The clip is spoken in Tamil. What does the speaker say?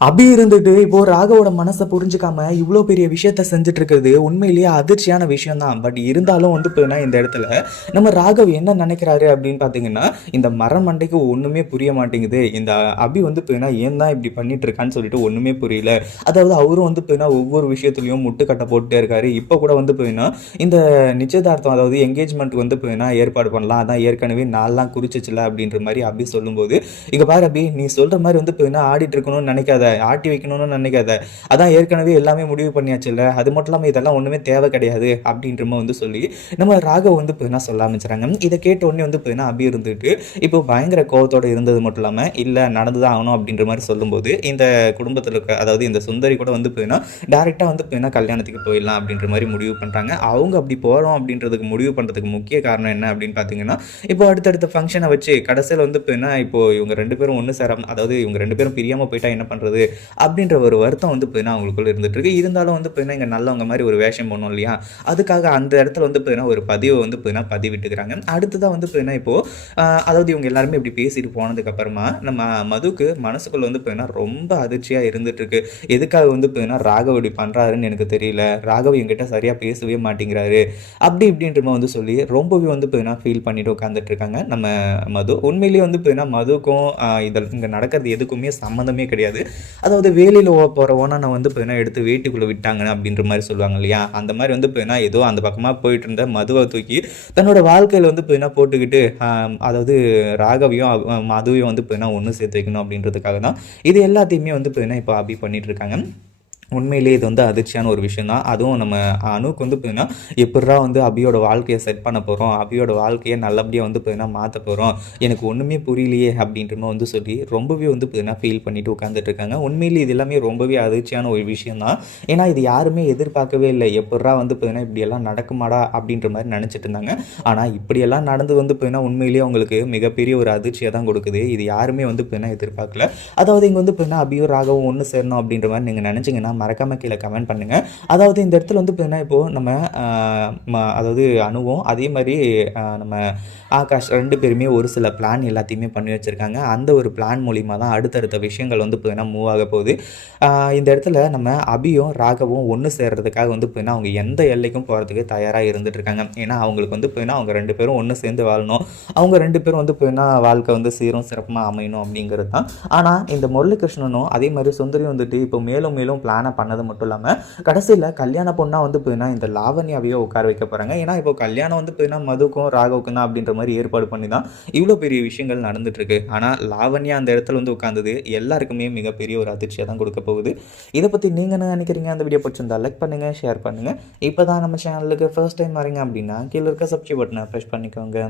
அபி இருந்துட்டு இப்போ ராகவோட மனசை புரிஞ்சுக்காம இவ்வளோ பெரிய விஷயத்த செஞ்சுட்டு இருக்கிறது உண்மையிலேயே அதிர்ச்சியான விஷயம் தான் பட் இருந்தாலும் வந்து போயினா இந்த இடத்துல நம்ம ராகவ் என்ன நினைக்கிறாரு அப்படின்னு பார்த்தீங்கன்னா இந்த மரம் மண்டைக்கு ஒன்றுமே புரிய மாட்டேங்குது. இந்த அபி வந்து போயினா ஏன் தான் இப்படி பண்ணிட்டு இருக்கான்னு சொல்லிட்டு ஒன்றுமே புரியல. அதாவது அவரும் வந்து போயினா ஒவ்வொரு விஷயத்துலையும் முட்டுக்கட்டை போட்டுட்டே இருக்காரு. இப்போ கூட வந்து போயினா இந்த நிச்சயதார்த்தம் அதாவது என்கேஜ்மெண்ட் வந்து போயினா ஏற்பாடு பண்ணலாம். அதான் ஏற்கனவே நாள்லாம் குறிச்சிச்சுல அப்படின்ற மாதிரி அபி சொல்லும்போது இங்கே பாரு அபி நீ சொல்கிற மாதிரி வந்து போயினா ஆடிட்டு இருக்கணும்னு நினைக்காத. ஆட்டி வைக்கணும்னு நினைக்காத. அதான் ஏற்கனவே எல்லாமே முடிவு பண்ணியாச்சுல்ல. அது மட்டும் இல்லாமல் இதெல்லாம் ஒன்றுமே தேவை கிடையாது அப்படின்ற வந்து சொல்லி நம்ம ராகவ் வந்து போயினா சொல்ல ஆரம்பிச்சுறாங்க இதை கேட்ட உடனே வந்து பார்த்தீங்கன்னா அபி இருந்துட்டு இப்போ பயங்கர கோவத்தோட இருந்தது மட்டும் இல்லாமல் இல்லை நடந்து தான் ஆகணும் அப்படின்ற மாதிரி சொல்லும்போது இந்த குடும்பத்தில் இருக்க அதாவது இந்த சுந்தரி கூட வந்து போயினா டேரெக்டாக வந்து போயினா கல்யாணத்துக்கு போயிடலாம் அப்படின்ற மாதிரி முடிவு பண்ணுறாங்க அவங்க அப்படி போகிறோம் அப்படின்றதுக்கு முடிவு பண்ணுறதுக்கு முக்கிய காரணம் என்ன அப்படின்னு பார்த்தீங்கன்னா இப்போ அடுத்தடுத்த ஃபங்க்ஷனை வச்சு கடைசியில் வந்து போயினா இப்போ இவங்க ரெண்டு பேரும் ஒன்று சேராம அதாவது இவங்க ரெண்டு பேரும் பிரியாமல் போயிட்டா என்ன பண்ணுறது அப்படின்ற ஒரு வருத்தம் வந்து பார்த்தீங்கன்னா அவங்களுக்குள்ள இருந்துட்டு இருக்கு இருந்தாலும் வந்து பார்த்தீங்கன்னா இங்கே நல்லவங்க மாதிரி ஒரு வேஷம் பண்ணோம் இல்லையா? அதுக்காக அந்த இடத்துல வந்து பார்த்தீங்கன்னா ஒரு பதிவை வந்து பார்த்தீங்கன்னா பதிவிட்டுக்கிறாங்க. அடுத்ததாக வந்து பார்த்தீங்கன்னா இப்போது அதாவது இவங்க எல்லாருமே இப்படி பேசிட்டு போனதுக்கப்புறமா நம்ம மதுக்கு மனசுக்குள்ள வந்து பார்த்தீங்கன்னா ரொம்ப அதிர்ச்சியாக இருந்துகிட்ருக்கு எதுக்காக வந்து பார்த்தீங்கன்னா ராகவ் இப்படி பண்ணுறாருன்னு எனக்கு தெரியல. ராகவ் என்கிட்ட சரியாக பேசவே மாட்டேங்கிறாரு. அப்படி இப்படின்ற வந்து சொல்லி ரொம்பவே வந்து பார்த்தீங்கன்னா ஃபீல் பண்ணிட்டு உட்காந்துட்டு இருக்காங்க நம்ம மது. உண்மையிலேயே வந்து பார்த்தீங்கன்னா மதுக்கும் இதில் இங்கே நடக்கிறது எதுக்குமே சம்மந்தமே கிடையாது. அதாவது வேலையில் போகிற ஓனனை வந்து போயினா எடுத்து வீட்டுக்குள்ளே விட்டாங்க அப்படின்ற மாதிரி சொல்லுவாங்க இல்லையா? அந்த மாதிரி வந்து போயினா ஏதோ அந்த பக்கமாக போயிட்டு இருந்த மதுவை தூக்கி தன்னோட வாழ்க்கையில் வந்து போயினா போட்டுக்கிட்டு அதாவது ராகவையும் மதுவையும் வந்து போயினா ஒன்று சேர்த்து வைக்கணும் அப்படின்றதுக்காக தான் இது எல்லாத்தையுமே வந்து போயினா இப்போ அபி பண்ணிட்டு இருக்காங்க. உண்மையிலேயே இது வந்து அதிர்ச்சியான ஒரு விஷயம் தான் அதுவும் நம்ம அணுக்கு வந்து பார்த்தீங்கன்னா எப்படிரா வந்து அபியோட வாழ்க்கையை செட் பண்ண போகிறோம் அபியோட வாழ்க்கையை நல்லபடியாக வந்து பார்த்திங்கன்னா மாற்ற போகிறோம் எனக்கு ஒன்றுமே புரியலையே அப்படின்ற மாதிரி வந்து சொல்லி ரொம்பவே வந்து பார்த்தீங்கன்னா ஃபீல் பண்ணிட்டு உட்காந்துட்டு இருக்காங்க. உண்மையிலேயே இது எல்லாமே ரொம்பவே அதிர்ச்சியான ஒரு விஷயம் தான் ஏன்னா இது யாருமே எதிர்பார்க்கவே இல்லை. எப்படிரா வந்து பார்த்தீங்கன்னா இப்படியெல்லாம் நடக்குமாடா அப்படின்ற மாதிரி நினச்சிட்டு இருந்தாங்க. ஆனால் இப்படியெல்லாம் நடந்து வந்து பார்த்திங்கன்னா உண்மையிலேயே அவங்களுக்கு மிகப்பெரிய ஒரு அதிர்ச்சியை தான் கொடுக்குது. இது யாருமே வந்து பார்த்திங்கன்னா எதிர்பார்க்கல. அதாவது இங்கே வந்து பார்த்தீங்கன்னா அபியோ ராகவும் ஒன்று சேரணும் அப்படின்ற மாதிரி நீங்கள் நினச்சிங்கன்னா மறக்காமல் கீழே கமெண்ட் பண்ணுங்கள் அதாவது இந்த இடத்துல வந்து பார்த்தீங்கன்னா இப்போது நம்ம ம- அதாவது அணுவும் அதே மாதிரி நம்ம ஆகாஷ் ரெண்டு பேருமே ஒரு சில பிளான் எல்லாத்தையுமே பண்ணி வச்சுருக்காங்க. அந்த ஒரு பிளான் மூலிமா தான் அடுத்தடுத்த விஷயங்கள் வந்து பார்த்தீங்கன்னா மூவ் ஆக போகுது. இந்த இடத்துல நம்ம அபியும் ராகவும் ஒன்று சேர்றதுக்காக வந்து பார்த்தீங்கன்னா அவங்க எந்த எல்லைக்கும் போகிறதுக்கு தயாராக இருந்துட்டு இருக்காங்க. ஏன்னா அவங்களுக்கு வந்து பார்த்தீங்கன்னா அவங்க ரெண்டு பேரும் ஒன்று சேர்ந்து வாழணும். அவங்க ரெண்டு பேரும் வந்து பார்த்தீங்கன்னா வாழ்க்கை வந்து சீரும் சிறப்பமாக அமையணும் அப்படிங்கிறது தான். ஆனால் இந்த முரளிகிருஷ்ணனும் அதே மாதிரி சுந்தரியும் வந்துட்டு இப்போ மேலும் மேலும் பிளான் பண்ணது மட்டும் இல்லாமல் கடைசியில் கல்யாண பொண்ணாக வந்து பார்த்தீங்கன்னா இந்த லாவண்யாவையோ உட்கார வைக்க போகிறாங்க ஏன்னா இப்போ கல்யாணம் வந்து பார்த்தீங்கன்னா மதுக்கும் ராகவுக்கும் தான் அப்படின்ற மாதிரி ஏற்பாடு பண்ணி தான் இவ்வளோ பெரிய விஷயங்கள் நடந்துட்டுருக்கு. ஆனால் லாவண்யா அந்த இடத்துல வந்து உட்காந்தது எல்லாருக்குமே மிகப்பெரிய ஒரு அதிர்ச்சியாக தான் கொடுக்க போகுது. இதை பற்றி நீங்கள் என்ன நினைக்கிறீங்க? அந்த வீடியோ பிடிச்சிருந்தா லைக் பண்ணுங்கள் ஷேர் பண்ணுங்கள் இப்போ தான் நம்ம சேனலுக்கு ஃபர்ஸ்ட் டைம் வரீங்க அப்படின்னா கீழே இருக்க சப்ஸ்கிரைப் பட்டனை ப்ரெஸ் பண்ணிக்கோங்க.